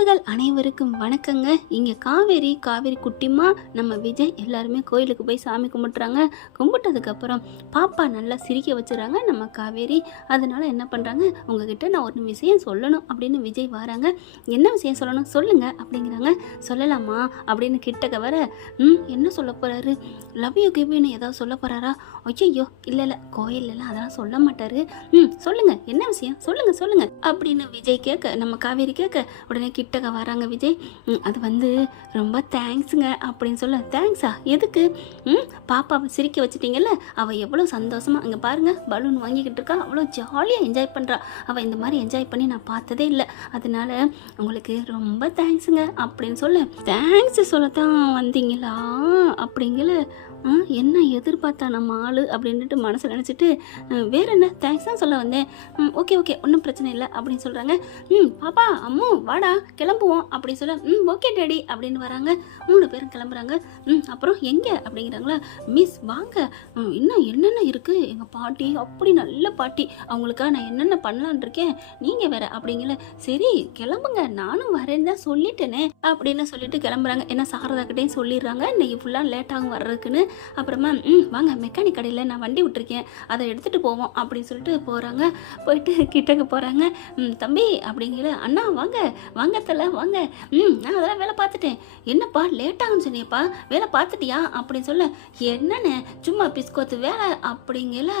உறவுகள் அனைவருக்கும் வணக்கங்க. இங்கே காவேரி குட்டிமா நம்ம விஜய் எல்லாருமே கோயிலுக்கு போய் சாமி கும்பிட்றாங்க. கும்பிட்டதுக்கப்புறம் பாப்பா நல்லா சிரிக்க வச்சுறாங்க நம்ம காவேரி. அதனால என்ன பண்ணுறாங்க, உங்ககிட்ட நான் ஒரு விஷயம் சொல்லணும் அப்படின்னு விஜய் வராங்க. என்ன விஷயம் சொல்லணும் சொல்லுங்க அப்படிங்கிறாங்க. சொல்லலாமா அப்படின்னு கிட்டக்க வர என்ன சொல்ல போகிறாரு, லவ் யூ கிவ்னு ஏதாவது சொல்ல போகிறாரா? ஐயோ இல்லை கோயிலெல்லாம் அதெல்லாம் சொல்ல மாட்டார். சொல்லுங்க என்ன விஷயம் சொல்லுங்க அப்படின்னு விஜய் கேட்க, நம்ம காவேரி கேட்க உடனே கிட்டக்க வராங்க விஜய். அது வந்து ரொம்ப தேங்க்ஸுங்க அப்படின்னு சொல்ல. தேங்க்ஸா எதுக்கு? பாப்பாவை சிரிக்க வச்சுட்டீங்கல்ல, அவள் எவ்வளோ சந்தோஷமாக அங்கே பாருங்கள் பலூன் வாங்கிக்கிட்டு இருக்கா, அவ்வளோ ஜாலியாக என்ஜாய் பண்ணுறா. அவள் இந்த மாதிரி என்ஜாய் பண்ணி நான் பார்த்ததே இல்லை, அதனால உங்களுக்கு ரொம்ப தேங்க்ஸுங்க அப்படின்னு சொல்ல. தேங்க்ஸ் சொல்லத்தான் வந்தீங்களா அப்படிங்கல. என்ன எதிர்பார்த்தா நம்ம ஆள் அப்படின்ட்டு மனசில் நினச்சிட்டு வேற என்ன தேங்க்ஸ் தான் சொல்ல வந்தேன். ஓகே ஒன்றும் பிரச்சனை இல்லை அப்படின்னு சொல்கிறாங்க. பாப்பா அம்மு வாடா கிளம்புவோம் அப்படின்னு சொல்ல. ஓகே டேடி அப்படின்னு வராங்க. 3 பேரும் கிளம்புறாங்க. அப்புறம் எங்கே அப்படிங்கிறாங்களா. மிஸ் வாங்க, இன்னும் என்னென்ன இருக்குது, எங்கள் பாட்டி அப்படி நல்ல பாட்டி, அவங்களுக்காக நான் என்னென்ன பண்ணலான் இருக்கேன், நீங்கள் வேற அப்படிங்கல. சரி கிளம்புங்க நானும் வரேன்னு தான் சொல்லிட்டேனே அப்படின்னு சொல்லிட்டு கிளம்புறாங்க. ஏன்னா சாரதாக்கிட்டையும் சொல்லிடுறாங்க இன்னைக்கு ஃபுல்லாக லேட்டாகும் வர்றதுக்குன்னு. அப்புறமா வாங்க மெக்கானிக் கடையில் நான் வண்டி விட்டுருக்கேன், அதை எடுத்துகிட்டு போவோம் அப்படின்னு சொல்லிட்டு போகிறாங்க. போயிட்டு கிட்டக்கு போகிறாங்க. தம்பி அப்படிங்கிற அண்ணா வாங்க தலை வாங்க. நான் அதெல்லாம் வேலை பார்த்துட்டேன். என்னப்பா லேட்டாகுன்னு சொன்னியப்பா, வேலை பார்த்துட்டியா அப்படின்னு சொல்ல. என்னன்னு சும்மா பிஸ்கோத்து வேலை அப்படிங்கல.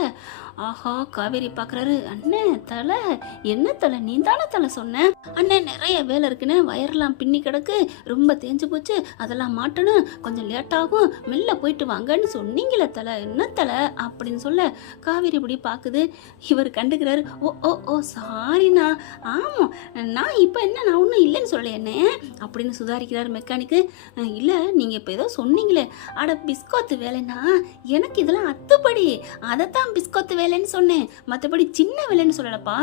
ஆஹா காவேரி பார்க்குறாரு. அண்ணே தலை என்ன தலை, நீ தானே தலை சொன்ன அண்ணே நிறைய வேலை இருக்குன்னு, வயரெல்லாம் பின்னி கிடக்கு, ரொம்ப தேஞ்சு போச்சு, அதெல்லாம் மாட்டணும், கொஞ்சம் லேட்டாகும், மெல்ல போயிட்டு வாங்கன்னு சொன்னீங்களே தலை, என்ன தலை அப்படின்னு சொல்ல. காவேரி இப்படி பார்க்குது. இவர் கண்டுக்கிறாரு. ஓ சாரிண்ணா, ஆமாம் நான் இப்போ என்ன நான் ஒன்றும் இல்லைன்னு சொல்ல என்ன அப்படின்னு சுதாரிக்கிறார் மெக்கானிக்கு. இல்லை நீங்கள் இப்போ ஏதோ சொன்னீங்களே, அட பிஸ்கோத்து வேலைன்னா எனக்கு இதெல்லாம் அத்துப்படி, அதைத்தான் பிஸ்கோத்து வேலைன்னு சொன்னேன், மற்றபடி சின்ன வேலைன்னு சொல்லலப்பா.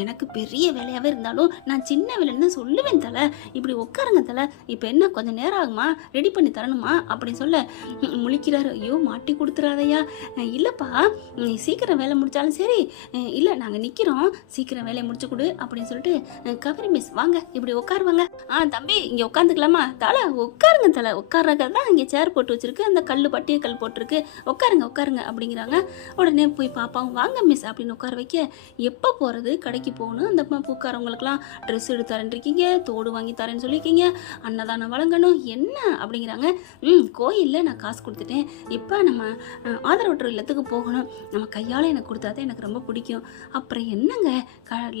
எனக்கு பெரிய வேலையாகவே இருந்தாலும் நான் சின்ன வேலைன்னு தான் சொல்லுவேன் தலை. இப்படி உட்காருங்க தலை, இப்போ என்ன கொஞ்சம் நேரம் ஆகுமா, ரெடி பண்ணி தரணுமா அப்படின்னு சொல்ல. முழிக்கிறாரு. ஐயோ மாட்டி கொடுத்துறாதையா. இல்லைப்பா சீக்கிரம் வேலை முடிச்சாலும் சரி, இல்லை நாங்கள் நிற்கிறோம், சீக்கிரம் வேலையை முடிச்சு கொடு அப்படின்னு சொல்லிட்டு. கவரி மிஸ் வாங்க இப்படி உட்காருவாங்க. தம்பி இங்கே உட்காந்துக்கலாமா தலை, உட்காருங்க தலை, உட்கார்றக்க தான் இங்கே சேர் போட்டு வச்சிருக்கு, அந்த பட்டிய கல் போட்டிருக்கு, உட்காருங்க அப்படிங்கிறாங்க. உடனே போய் பாப்பாவும் வாங்க மிஸ் அப்படின்னு உட்கார வைக்க. எப்போ போகிறது, கடைக்கு போகணும், அந்த பூக்காரவங்களுக்குலாம் ட்ரெஸ் எடுத்து தரேன்ருக்கீங்க, தோடு வாங்கி தரேன்னு சொல்லியிருக்கீங்க, அன்னதானம் வழங்கணும் என்ன அப்படிங்கிறாங்க. கோயிலில் நான் காசு கொடுத்துட்டேன், இப்போ நம்ம ஆதரவற்ற இல்லத்துக்கு போகணும், நம்ம கையால் எனக்கு கொடுத்தாதான் எனக்கு ரொம்ப பிடிக்கும். அப்புறம் என்னங்க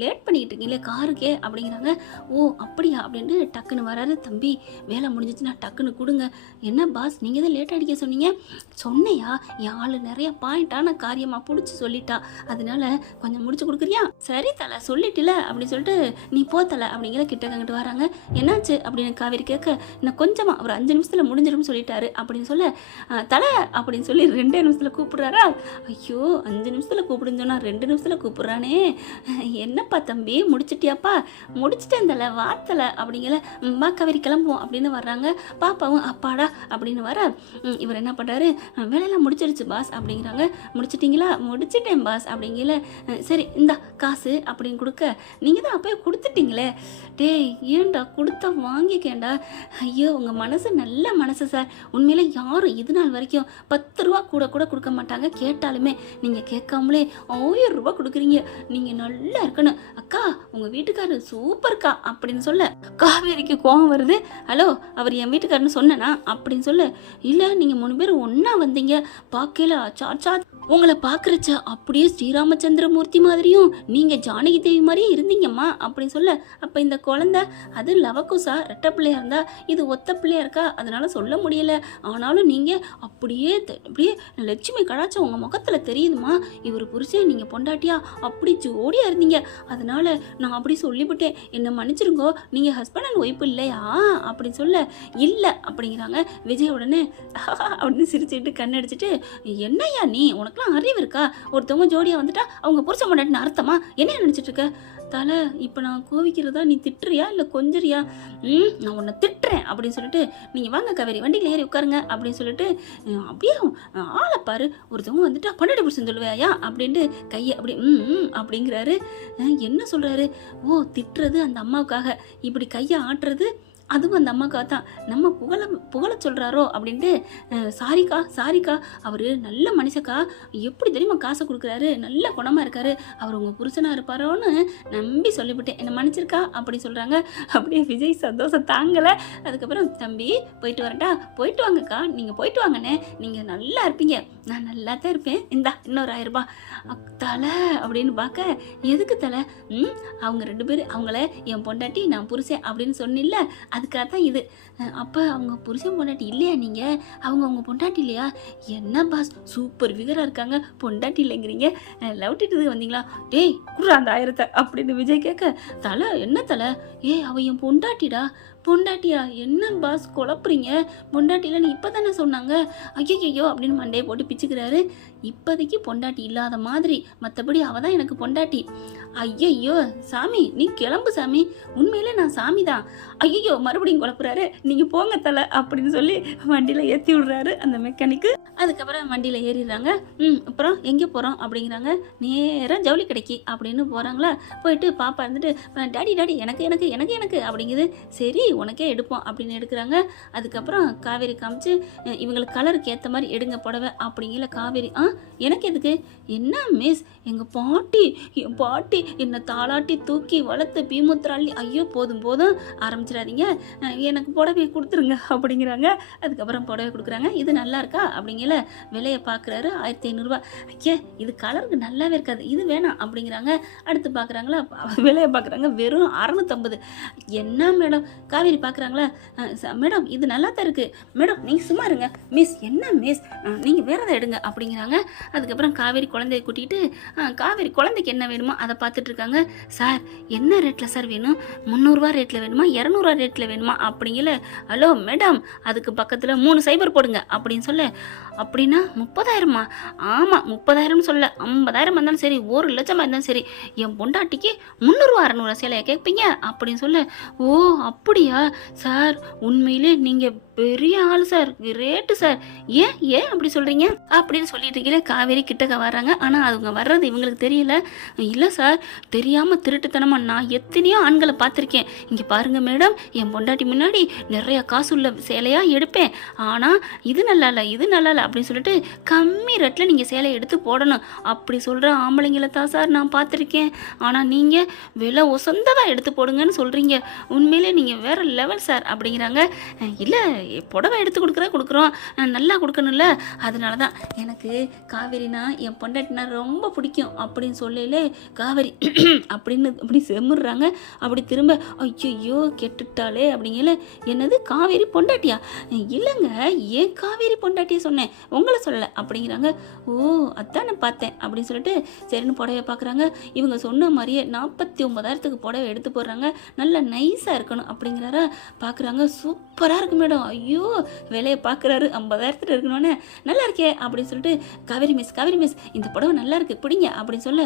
லேட் பண்ணிக்கிட்டு இருக்கீங்களே காருக்கே அப்படிங்கிறாங்க. ஓ அப்படியா அப்படின்ட்டு டக்குன்னு வராரு. தம்பி வேலை முடிஞ்சிச்சுன்னா டக்குன்னு கொடுங்க. என்ன பாஸ் நீங்கள் தான் லேட் அடிக்க சொன்னீங்க. சொன்னையா என் ஆள் நிறைய பாயிண்டான காரியமாக பிடிச்சி சொல்லிட்டா, அதனால கொஞ்சம் முடிச்சு கொடுக்குறியா. சரி தலை சொல்லிட்டுல அப்படின்னு சொல்லிட்டு நீ போ தலை அப்படிங்கிற. கிட்டக்கிட்டு வராங்க. என்னாச்சு அப்படின்னு காவேரி கேட்க. இன்னும் கொஞ்சமாக ஒரு 5 நிமிஷத்தில் முடிஞ்சிடும் சொல்லிட்டாரு அப்படின்னு சொல்ல. தலை அப்படின்னு சொல்லி 2 நிமிஷத்தில் கூப்பிடுறாரா. ஐயோ 5 நிமிஷத்தில் கூப்பிடுன்னு சொன்னால் 2 நிமிஷத்தில் கூப்பிட்றானே. என்னப்பா தம்பி முடிச்சிட்டியாப்பா. முடிச்சிட்டேன் தலை வார்த்தலை அப்படிங்கிற. மா காவேரி கிளம்புவோம் அப்படின்னு வர்றாங்க. பாப்பாவும் அப்பாடா அப்படின்னு வர. இவர் என்ன பண்ணுறாரு, வேலையெல்லாம் முடிச்சிருச்சு பாஸ் அப்படிங்கிறாங்க. முடிச்சிட்டிங்களா. முடிச்சிட்டேன் பாஸ் அப்படிங்கல. சரி இந்தா காசு அப்படின்னு கொடுக்க. நீங்கள் தான் அப்போயே கொடுத்துட்டீங்களே. டேய் ஏன்டா கொடுத்தா வாங்கிக்கேண்டா. ஐயோ உங்கள் மனசு நல்ல மனசு சார். உண்மையில யாரும் இது நாள் வரைக்கும் 10 ரூபா கூட கொடுக்க மாட்டாங்க, கேட்டாலுமே நீங்கள் கேட்காமலே 1000 ரூபா கொடுக்குறீங்க, நீங்கள் நல்லா இருக்கணும். அக்கா உங்கள் வீட்டுக்காரரு சூப்பர்க்கா அப்படின்னு சொல்ல. காவேரிக்கு கோபம் வருது. ஹலோ அவர் என் வீட்டுக்காரன்னு சொன்னனா அப்படின்னு சொல்ல. இல்லை நீங்கள் 3 பேர் ஒன்றா வந்தீங்க, பார்க்கல சாச்சா உங்களை பார்க்குறச்ச அப்படியே ஸ்ரீராமச்சந்திரமூர்த்தி மாதிரியும் நீங்கள் ஜானகி தேவி மாதிரியே இருந்தீங்கம்மா அப்படின்னு சொல்ல. அப்போ இந்த குழந்தை அது லவக்குசா ரெட்டை பிள்ளையா இருந்தா, இது ஒத்த பிள்ளையா இருக்கா, அதனால சொல்ல முடியல. ஆனாலும் நீங்கள் அப்படியே லட்சுமி கடாச்சம் உங்கள் முகத்தில் தெரியுதுமா. இவர் புருஷன் நீங்கள் பொண்டாட்டியா அப்படி ஜோடியாக இருந்தீங்க, அதனால நான் அப்படி சொல்லிவிட்டேன், என்னை மன்னிச்சிருங்கோ, நீங்கள் ஹஸ்பண்ட் அண்ட் ஒய்ஃப் இல்லையா அப்படின்னு சொல்ல. இல்லை அப்படிங்கிறாங்க. விஜய் உடனே அப்படின்னு சிரிச்சுட்டு கண்ணடிச்சிட்டு. என்னையா நீ, உனக்குலாம் அறிவு இருக்கா, ஒரு ஒருத்தவங்க ஜோடியாக வந்துட்டா அவங்க புருஷன் பொண்டாட்டின்னு அர்த்தமா? என்ன நினச்சிட்டு இருக்க? தலை, இப்போ நான் கோவிக்கிறதா நீ திட்டுறியா இல்லை கொஞ்சறியா? நான் உன்னை திட்டுறேன் அப்படின்னு சொல்லிட்டு, நீங்கள் வாங்க காவேரி வண்டியில் ஏறி உட்காருங்க அப்படின்னு சொல்லிட்டு, அப்படியே ஆளை பாரு, ஒருத்தவங்க வந்துட்டா பொண்டாட்டி புருஷன் சொல்லுவையா அப்படின்ட்டு கையை அப்படி அப்படிங்கிறாரு. என்ன சொல்கிறாரு? ஓ, திட்டுறது அந்த அம்மாவுக்காக, இப்படி கையை ஆட்டுறது அதுவும் அந்த அம்மாக்காக தான், நம்ம புகழ சொல்கிறாரோ அப்படின்ட்டு, சாரிக்கா சாரிக்கா, அவர் நல்ல மனுஷக்கா, எப்படி தெரியுமா காசை கொடுக்குறாரு, நல்ல குணமாக இருக்காரு, அவர் உங்கள் புருஷனாக இருப்பாரோன்னு நம்பி சொல்லிவிட்டேன், என்னை மன்னிச்சிருக்கா அப்படி சொல்கிறாங்க. அப்படியே விஜய் சந்தோஷம் தாங்கலை. அதுக்கப்புறம், தம்பி போயிட்டு வரட்டா? போயிட்டு வாங்கக்கா, நீங்கள் போயிட்டு வாங்கண்ணே, நீங்கள் நல்லா இருப்பீங்க. நான் நல்லா தான் இருப்பேன், இந்தா இன்னொரு 1000 ரூபாய். தலை அப்படின்னு பார்க்க, எதுக்கு தலை? அவங்க 2 பேர், அவங்கள என் பொண்டாட்டி நான் புருஷன் அப்படின்னு சொன்னில்ல, அதுக்காக தான் இது. அப்போ அவங்க புருஷன் பொண்டாட்டி இல்லையா நீங்கள்? அவங்க பொண்டாட்டி இல்லையா? என்ன பாஸ் சூப்பர் ஃபிகராக இருக்காங்க, பொண்டாட்டி இல்லைங்கிறீங்க, லவ் டிட்டு வந்தீங்களா? டேய் குடுறா அந்த 1000 அப்படின்னு விஜய் கேட்க, தலை என்ன தலை? அவள் என் பொண்டாட்டிடா. பொண்டாட்டியா? என்ன பாஸ் குழப்புறீங்க? பொண்டாட்டியில் நீ இப்போ தானே சொன்னாங்க. ஐயோ அப்படின்னு மண்டையை போட்டு பிச்சுக்கிறாரு. இப்போதைக்கு பொண்டாட்டி இல்லாத மாதிரி, மற்றபடி அவள் தான் எனக்கு பொண்டாட்டி. ஐயையோ சாமி, நீ கிளம்பு சாமி, உண்மையிலே நான் சாமி தான். ஐயோ மறுபடியும் குழப்புறாரு. நீங்கள் போங்க தலை அப்படின்னு சொல்லி வண்டியில் ஏற்றி விடுறாரு அந்த மெக்கானிக்கு. அதுக்கப்புறம் வண்டியில் ஏறிடுறாங்க. அப்புறம் எங்கே போகிறோம் அப்படிங்கிறாங்க. நேராக ஜவுளி கடைக்கு அப்படின்னு போகிறாங்களா. போயிட்டு பாப்பா இருந்துட்டு, டாடி டாடி எனக்கு எனக்கு எனக்கு எனக்கு அப்படிங்குது. சரி உனக்கே எடுப்போம் அப்படின்னு எடுக்கிறாங்க. அதுக்கப்புறம் காவேரி காமிச்சு, இவங்களுக்கு கலருக்கு ஏற்ற மாதிரி எடுங்க புடவை அப்படிங்கிற. காவேரி, எனக்கு எதுக்கு? என்ன மிஸ், எங்கள் பாட்டி, என் பாட்டி என்னை தாளாட்டி தூக்கி வளர்த்து பீமுத்திராளி, ஐயோ போதும் போதும் ஆரம்பிச்சிடாதீங்க, எனக்கு புடவையை கொடுத்துருங்க அப்படிங்கிறாங்க. அதுக்கப்புறம் புடவை கொடுக்குறாங்க. இது நல்லா இருக்கா அப்படிங்கிற விலையை பார்க்குறாரு. 1500 ரூபா. ஐயா இது கலருக்கு நல்லாவே இருக்காது, இது வேணாம் அப்படிங்கிறாங்க. அடுத்து பார்க்குறாங்களா, விலையை பார்க்குறாங்க, வெறும் 650. என்ன மேடம்? காவேரி பார்க்குறாங்களா, மேடம் இது நல்லா தான் இருக்குது மேடம், நீங்கள் சும்மா இருங்க மிஸ். என்ன மிஸ், நீங்கள் வேறு எதை எடுங்க அப்படிங்கிறாங்க. அதுக்கப்புறம் காவேரி குழந்தைய கூட்டிகிட்டு, காவேரி குழந்தைக்கு என்ன வேணுமோ அதை பார்த்துட்டு இருக்காங்க. சார் என்ன ரேட்டில் சார் வேணும்? 300 ரூபா ரேட்டில் வேணுமா, 200 ரூபா ரேட்டில் வேணுமா அப்படிங்கல. ஹலோ மேடம், அதுக்கு பக்கத்தில் 3 சைபர் போடுங்க அப்படின்னு சொல்ல. அப்படின்னா 30,000மா? ஆமாம் 30,000 சொல்ல, 50,000 இருந்தாலும் சரி, 1,00,000 இருந்தாலும் சரி, என் பொண்டாட்டிக்கு 300 ரூபா 600 சேலையை கேட்பீங்க அப்படின்னு சொல்ல. ஓ அப்படியா சார், உண்மையிலே நீங்கள் பெரிய ஆள் சார், ரேட்டு சார், ஏன் அப்படி சொல்கிறீங்க அப்படின்னு சொல்லிட்டு இருக்கீங்களே. காவேரி கிட்டக்க வர்றாங்க. ஆனால் அவங்க வர்றது இவங்களுக்கு தெரியல. இல்லை சார், தெரியாமல் திருட்டுத்தனமாக நான் எத்தனையோ ஆண்களை பார்த்துருக்கேன். இங்கே பாருங்கள் மேடம், என் பொண்டாட்டி முன்னாடி நிறையா காசு உள்ள சேலையாக எடுப்பேன், ஆனால் இது நல்லா இல்லை இது நல்லா இல்லை அப்படின்னு சொல்லிட்டு கம்மி ரேட்டில் நீங்கள் சேலையை எடுத்து போடணும் அப்படி சொல்கிற ஆம்பளைங்களை தான் சார் நான் பார்த்துருக்கேன். ஆனால் நீங்கள் விலை ஒசந்ததாக எடுத்து போடுங்கன்னு சொல்கிறீங்க, உண்மையிலே நீங்கள் வேறு லெவல் சார் அப்படிங்கிறாங்க. இல்லை புடவை எடுத்து கொடுக்குறோம், நல்லா கொடுக்கணும்ல, அதனால தான் எனக்கு காவேரினா என் பொண்டாட்டினா ரொம்ப பிடிக்கும் அப்படின்னு சொல்லலே. காவேரி அப்படின்னு அப்படி செம்முறாங்க. அப்படி திரும்ப ஐயோ கெட்டுட்டாலே அப்படிங்கல. என்னது காவேரி பொண்டாட்டியா? இல்லைங்க, ஏன் காவேரி பொண்டாட்டியை சொன்னேன், உங்களை சொல்லலை அப்படிங்கிறாங்க. ஓ அதான் நான் பார்த்தேன் அப்படின்னு சொல்லிட்டு சரின்னு புடவை பார்க்குறாங்க. இவங்க சொன்ன மாதிரியே 49,000க்கு புடவை எடுத்து போடுறாங்க. நல்லா நைஸாக இருக்கணும் அப்படிங்கிறாரா. பார்க்குறாங்க, சூப்பராக இருக்கு மேடம். ஐயோ விலையை பார்க்குறாரு, 50,000 இருக்கணும்னு. நல்லா இருக்கே அப்படின்னு சொல்லிட்டு, காவேரி மிஸ் இந்த புடவை நல்லா இருக்கு பிடிங்க அப்படின்னு சொல்ல.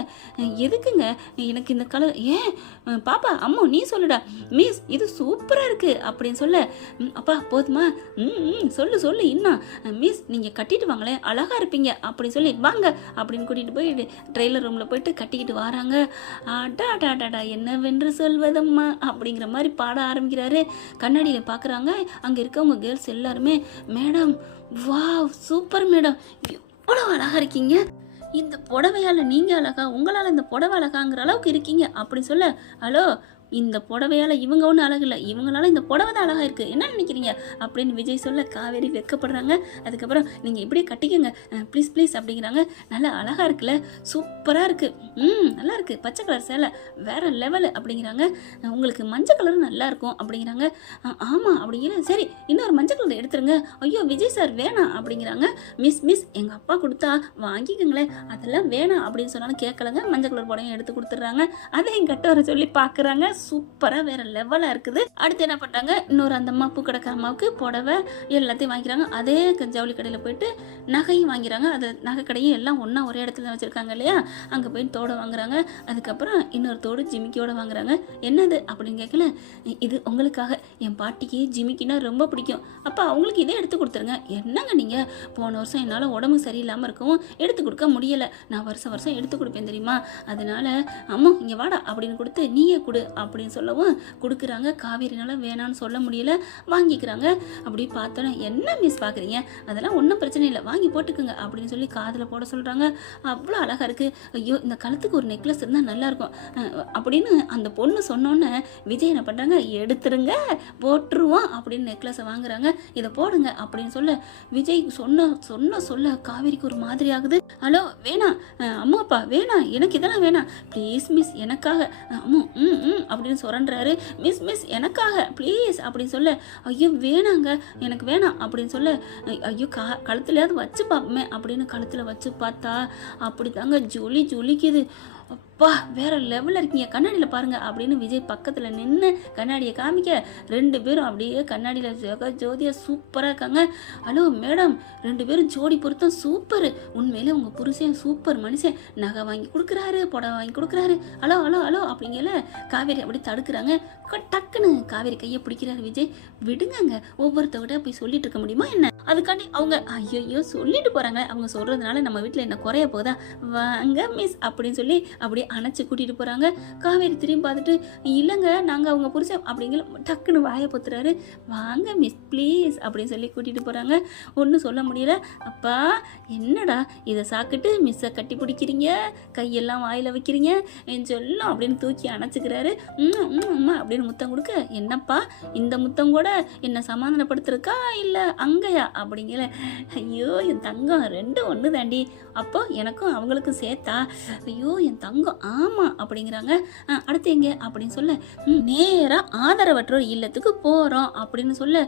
எதுக்குங்க எனக்கு இந்த கலர்? ஏன் பாப்பா அம்மு நீ சொல்லுடா மிஸ், இது சூப்பராக இருக்கு அப்படின்னு சொல்ல. அப்பா போதுமா? சொல்லு இன்னும் மிஸ், நீங்கள் கட்டிட்டு வாங்களேன், அழகாக இருப்பீங்க அப்படின்னு சொல்லி வாங்க அப்படின்னு கூட்டிகிட்டு போய் ட்ரெய்லர் ரூமில் போயிட்டு கட்டிக்கிட்டு வராங்க. அடாடாடாடா என்னவென்று சொல்வதம்மா அப்படிங்கிற மாதிரி பாட ஆரம்பிக்கிறாரு. கண்ணாடியில் பார்க்குறாங்க. அங்கே இருக்கவங்க கேர்ள்ஸ் எல்லாருமே, மேடம் வாவ் சூப்பர் மேடம், எவ்வளோ அழகாக இருக்கீங்க, இந்த புடவையால் நீங்கள் அழகா, உங்களால் இந்த புடவை அழகாங்கிற அளவுக்கு இருக்கீங்க அப்படின்னு சொல்ல. ஹலோ, இந்த புடவையால் இவங்க ஒன்றும் அழகு இல்லை, இவங்களால இந்த புடவை தான் அழகாக இருக்குது, என்ன நினைக்கிறீங்க அப்படின்னு விஜய் சொல்ல. காவேரி வெட்கப்படுறாங்க. அதுக்கப்புறம் நீங்கள் இப்படியே கட்டிக்கங்க ப்ளீஸ் அப்படிங்கிறாங்க. நல்லா அழகாக இருக்குல்ல, சூப்பராக இருக்குது, நல்லா இருக்குது, பச்சை கலர் சேலை வேறு லெவலு அப்படிங்கிறாங்க. உங்களுக்கு மஞ்சள் கலரும் நல்லாயிருக்கும் அப்படிங்கிறாங்க. ஆமாம் அப்படிங்கிற. சரி இன்னொரு மஞ்சள் கலர் எடுத்துருங்க. ஐயோ விஜய் சார் வேணாம் அப்படிங்கிறாங்க. மிஸ் எங்கள் அப்பா கொடுத்தா வாங்கிக்கோங்களேன், அதெல்லாம் வேணாம் அப்படின்னு சொன்னாலும் கேட்கலங்க. மஞ்சள் கலர் புடவையும் எடுத்து கொடுத்துட்றாங்க. அதையும் கட்ட வர சொல்லி பார்க்குறாங்க. சூப்பராக வேற லெவலாக இருக்குது. அடுத்து என்ன பண்ணுறாங்க, இன்னொரு அந்த அம்மா பூக்கடைக்கார அம்மாவுக்கு புடவை எல்லாத்தையும் வாங்கிக்கிறாங்க. அதே ஜவுளி கடையில் போயிட்டு நகையும் வாங்கிறாங்க. அது நகை கடையும் எல்லாம் ஒன்றா ஒரே இடத்துல வச்சுருக்காங்க இல்லையா, அங்கே போய் தோடு வாங்குறாங்க. அதுக்கப்புறம் இன்னொரு தோடு ஜிமிக்கியோட வாங்குறாங்க. என்னது அப்படின்னு கேட்கல, இது உங்களுக்காக, என் பாட்டிக்கு ஜிமிக்கினா ரொம்ப பிடிக்கும், அப்போ அவங்களுக்கு இதே எடுத்து கொடுத்துருங்க. என்னங்க நீங்கள், போன வருஷம் என்னால் உடம்பு சரியில்லாமல் இருக்கவும் எடுத்து கொடுக்க முடியலை, நான் வருஷம் வருஷம் எடுத்து கொடுப்பேன் தெரியுமா, அதனால அம்மா இங்கே வாடா அப்படின்னு கொடுத்து நீயே கொடு அப்படின்னு சொல்லவும் கொடுக்குறாங்க. காவேரினால வேணான்னு சொல்ல முடியல, வாங்கிக்கிறாங்க. அப்படி பார்த்தோன்னே என்ன மிஸ் பார்க்குறீங்க, அதெல்லாம் ஒன்றும் பிரச்சனை இல்லை, வாங்கி போட்டுக்குங்க அப்படின்னு சொல்லி காதில் போட சொல்கிறாங்க. அவ்வளோ அழகாக இருக்குது, ஐயோ இந்த கழுத்துக்கு ஒரு நெக்லஸ் இருந்தால் நல்லாயிருக்கும் அப்படின்னு அந்த பொண்ணு சொன்னோன்னே விஜய் என்ன பண்ணுறாங்க, எடுத்துருங்க போட்டுருவோம் அப்படின்னு நெக்லஸை வாங்குறாங்க. இதை போடுங்க அப்படின்னு சொல்ல விஜய் சொல்ல காவேரிக்கு ஒரு மாதிரி ஆகுது. ஹலோ வேணாம் அம்மாப்பா வேணாம், எனக்கு இதெல்லாம் வேணாம் ப்ளீஸ் மிஸ் எனக்காக, அம்மா அப்படின்னு சொல்கிறாரு. மிஸ் எனக்காக ப்ளீஸ் அப்படின்னு சொல்ல, ஐயோ வேணாங்க எனக்கு வேணாம் அப்படின்னு சொல்ல, ஐயோ கழுத்துலையாவது வச்சு பார்ப்போமே அப்படின்னு கழுத்தில் வச்சு பார்த்தா அப்படி தாங்க ஜொலிக்குது. அப்பா வேற லெவலில் இருக்கீங்க, கண்ணாடியில் பாருங்கள் அப்படின்னு விஜய் பக்கத்தில் நின்று கண்ணாடியை காமிக்க, ரெண்டு பேரும் அப்படியே கண்ணாடியில் ஜோதியாக சூப்பராக இருக்காங்க. ஹலோ மேடம், ரெண்டு பேரும் ஜோடி பொருத்தம் சூப்பர், உண்மையிலே உங்கள் புருஷன் சூப்பர் மனுஷன், நகை வாங்கி கொடுக்குறாரு, புடவை வாங்கி கொடுக்குறாரு, ஹலோ ஹலோ ஹலோ அப்படிங்கல காவேரி அப்படி தடுக்கிறாங்க. டக்குன்னு காவேரி கையை பிடிக்கிறாரு விஜய். விடுங்க, ஒவ்வொருத்தவிட போய் சொல்லிட்டு இருக்க முடியுமா என்ன, அதுக்காண்டி அவங்க ஐயோ சொல்லிட்டு போகிறாங்க, அவங்க சொல்கிறதுனால நம்ம வீட்டில் என்ன குறைய போதா, வாங்க மிஸ் அப்படின்னு சொல்லி அப்படியே அணைச்சி கூட்டிகிட்டு போகிறாங்க. காவேரி திரும்பி பார்த்துட்டு இல்லைங்க நாங்கள் அவங்க புருஷன் அப்படிங்கிற டக்குன்னு வாயை பொத்துறாரு. வாங்க மிஸ் ப்ளீஸ் அப்படின்னு சொல்லி கூட்டிகிட்டு போகிறாங்க. ஒன்றும் சொல்ல முடியல. அப்பா என்னடா இதை சாக்கிட்டு மிஸ்ஸை கட்டி பிடிக்கிறீங்க, கையெல்லாம் வாயில் வைக்கிறீங்க என் சொல்லும் அப்படின்னு தூக்கி அணைச்சிக்கிறாரு. அம்மா அப்படின்னு முத்தம் கொடுக்க, என்னப்பா இந்த முத்தம் கூட என்னை சமாதானப்படுத்துறக்கா இல்லை அங்கேயா அப்படிங்கிற, ஐயோ என் தங்கம் ரெண்டும் ஒன்று தாண்டி, அப்போ எனக்கும் அவங்களுக்கும் சேர்த்தா, ஐயோ என் தங்கம் ஆமாம் அப்படிங்கிறாங்க. அடுத்து எங்கே அப்படின்னு சொல்ல, நேராக ஆதரவற்றோர் இல்லத்துக்கு போகிறோம் அப்படின்னு சொல்ல,